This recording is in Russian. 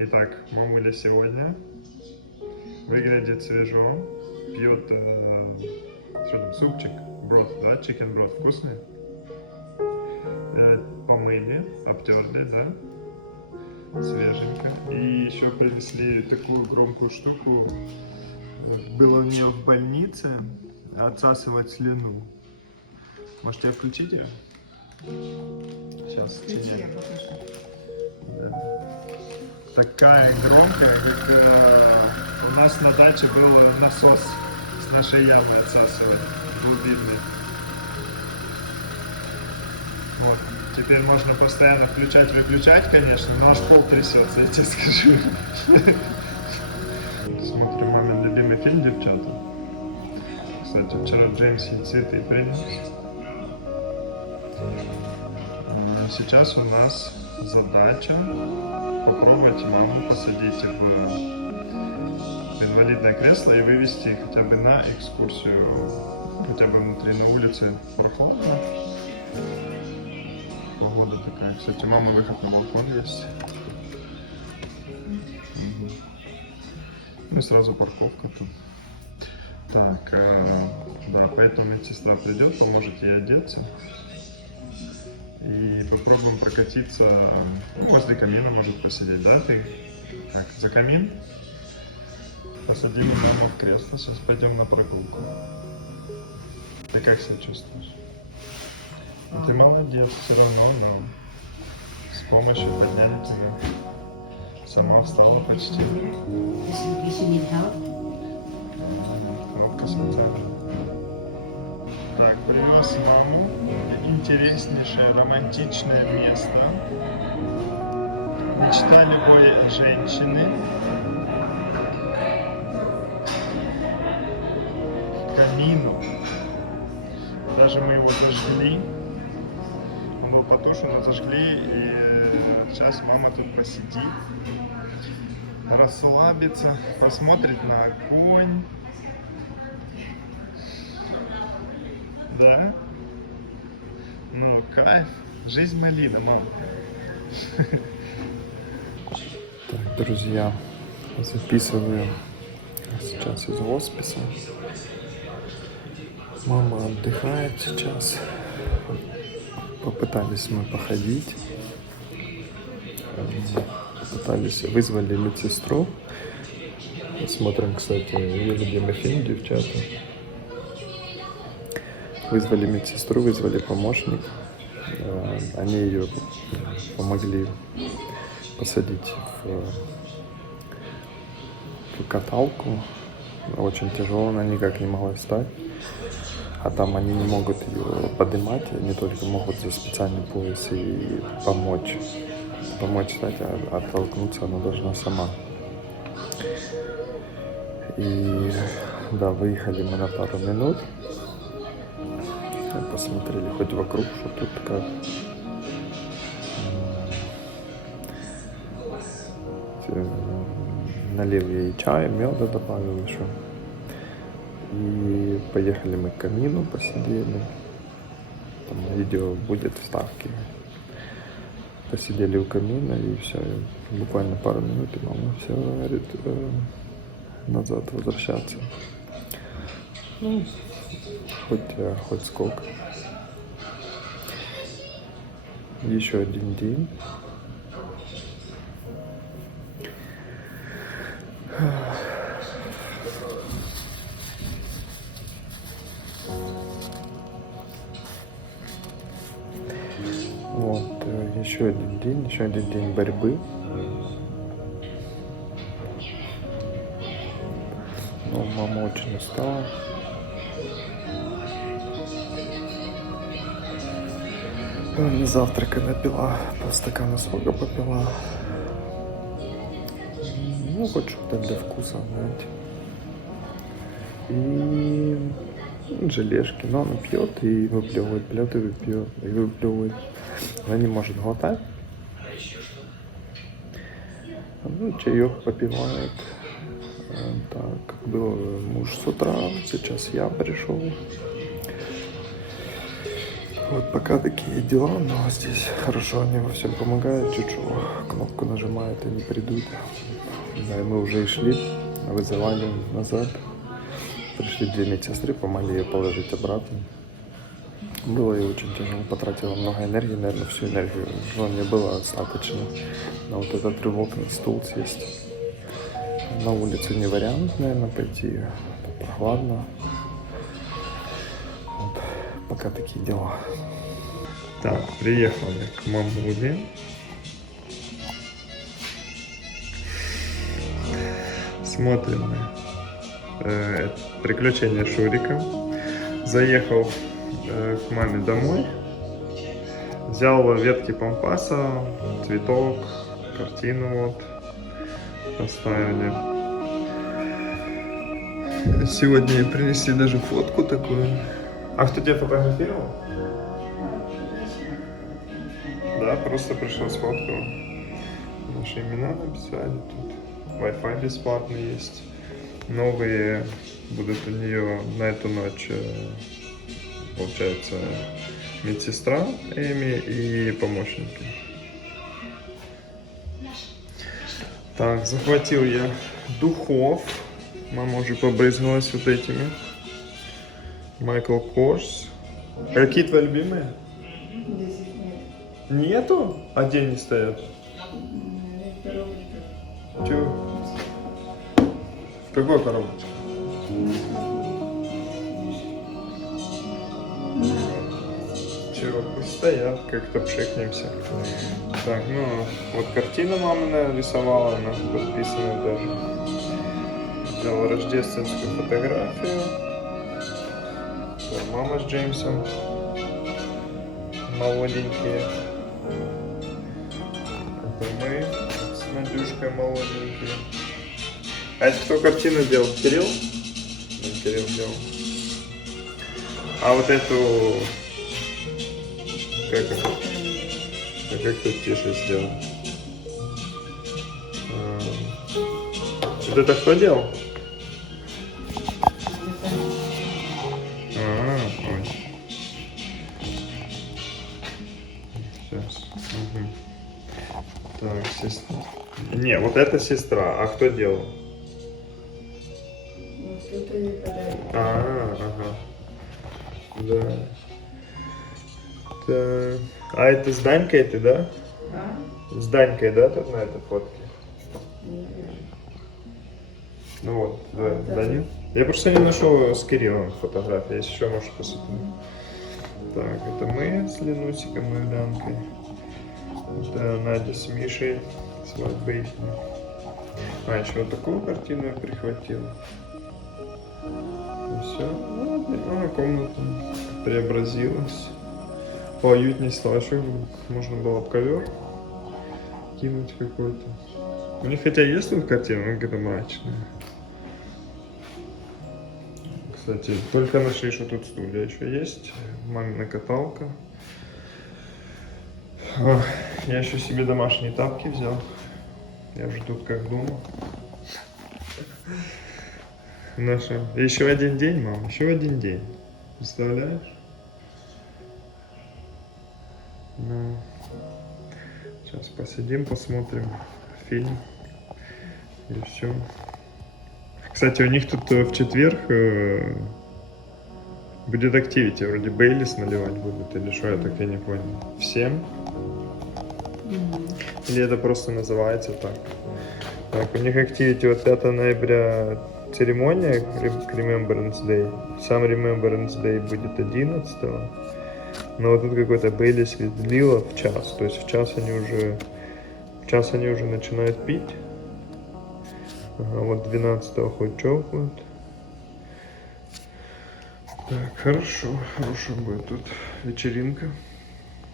Итак, мамуля сегодня выглядит свежо, пьет что там, супчик, брод, да, чикен брод, вкусный. Помыли, обтерли, да, свеженько. И еще принесли такую громкую штуку. Было у нее в больнице отсасывать слюну. Может, я включить ее? Сейчас. Включи, я покажу. Да. Такая громкая, как у нас на даче был насос с нашей ямы отсасывать, глубинный. Вот. Теперь можно постоянно включать-выключать, конечно, но аж пол трясется, я тебе скажу. Смотрим мамин любимый фильм «Девчата». Кстати, вчера Джеймс ей цветы принес. Сейчас у нас задача попробовать маму посадить в инвалидное кресло и вывести хотя бы на экскурсию, хотя бы внутри на улице прохладно. Погода такая. Кстати, мама выход на балкон есть. Ну и сразу парковка тут. Так, да, поэтому медсестра придет, поможет ей одеться. И попробуем прокатиться, ну, возле камина, может, посидеть, да, ты? Так, за камин. Посадим маму в кресло, сейчас пойдем на прогулку. Ты как себя чувствуешь? Ну, ты молодец, все равно, но с помощью подняли тебя. Сама встала почти. Кнопка специальная. Так, привез маму в интереснейшее романтичное место. Мечта любой женщины. К камину. Даже мы его зажгли. Он был потушен, но зажгли. И сейчас мама тут посидит, расслабится, посмотрит на огонь. Да? Ну, кайф. Жизнь малина, мам. Так, друзья, записываю сейчас из хосписа. Мама отдыхает сейчас. Попытались мы походить. Вызвали медсестру. Смотрим, кстати, ее любимый фильм «Девчата». Вызвали медсестру, вызвали помощник. Они ее помогли посадить в каталку. Очень тяжело, она никак не могла встать. А там они не могут ее поднимать, они только могут за специальный пояс и помочь встать, а оттолкнуться она должна сама. И да, выехали мы на пару минут. Посмотрели хоть вокруг, что тут как. Налил ей чай, меда добавил еще. И поехали мы к камину, посидели. Там видео будет вставки. Посидели у камина и все. Буквально пару минут, и мама все говорит, назад возвращаться. Ну, хоть сколько. Еще один день. Вот, еще один день борьбы. Но мама очень устала. На завтрак она пила, полстакана сока попила. Ну, хоть что-то для вкуса, знаете. И желешки. Но она пьет и выплевывает, пьет и выпьет, и выплевывает. Она не может глотать. Ну, чаек попивает. Так, был муж с утра, сейчас я пришел. Вот пока такие дела, но здесь хорошо они во всем помогают. Чуть-чуть кнопку нажимают и не придут. Да, и мы уже и шли на вызывание назад. Пришли две медсестры, помогли ее положить обратно. Было и очень тяжело, потратила много энергии, наверное, всю энергию. Но мне было достаточно на вот этот рывок на стул сесть. На улицу не вариант, наверное, пойти. Прохладно. Вот, пока такие дела. Так, приехали к мамуле. Смотрим приключения Шурика. Заехал к маме домой. Взял ветки пампаса, цветок, картину вот поставили. Сегодня принесли даже фотку такую. А кто тебя фотографировал? Да, просто пришел сфоткал. Наши имена написали тут. Wi-Fi бесплатный есть. Новые будут у нее на эту ночь, получается, медсестра Эми и помощники. Так, захватил я духов. Мама уже побрызгалась вот этими. Майкл Корс. Какие твои любимые? Нету? А где они стоят? Чего? В какой коробочке? Чего? Пусть стоят, как-то пшикнемся. Так, ну, вот картина мама нарисовала, она подписана даже. Взяла рождественскую фотографию. Мама с Джеймсом. Молоденькие. Это мы с Надюшкой молоденькие. А это кто картину делал? Кирилл? Да, Кирилл делал. А вот эту... Как это? А как тут тише сделал? Вот это кто делал? Ой. Сейчас. Угу. Так, сестра. Не, вот это сестра. А кто делал? Ага. Да. Так. А это с Данькой ты, да? С Данькой, да, тут на этой фотке? Ну вот, да, Данил. Я просто не нашел с Кириллом фотографии, если еще, может, посмотрю. Так, это мы с Ленусиком и Данкой. Это Надя с Мишей, свадьба их. А, еще вот такую картину я прихватил. И все. Ну, комната преобразилась. Поуютнее стало. Еще можно было бы ковер кинуть какой-то. У них хотя есть тут картина, но какая-то мрачная. Кстати, только нашли, что тут стулья еще есть. Мамина каталка. О, я еще себе домашние тапки взял. Я уже тут как дома. Наша. Еще один день, мам, еще один день. Представляешь? Ну, сейчас посидим, посмотрим фильм. И все. Кстати, у них тут в четверг будет активити. Вроде Бейлис наливать будут или что, я так и не понял. Всем? Или это просто называется так? Так, у них активити вот 5 ноября церемония к Remembrance Day. Сам Remembrance Day будет 11-го. Но вот тут какой-то Бейлис лила в час. То есть в час они уже начинают пить. Ага, вот 12-го хоть чокают. Так, хорошо будет тут вечеринка.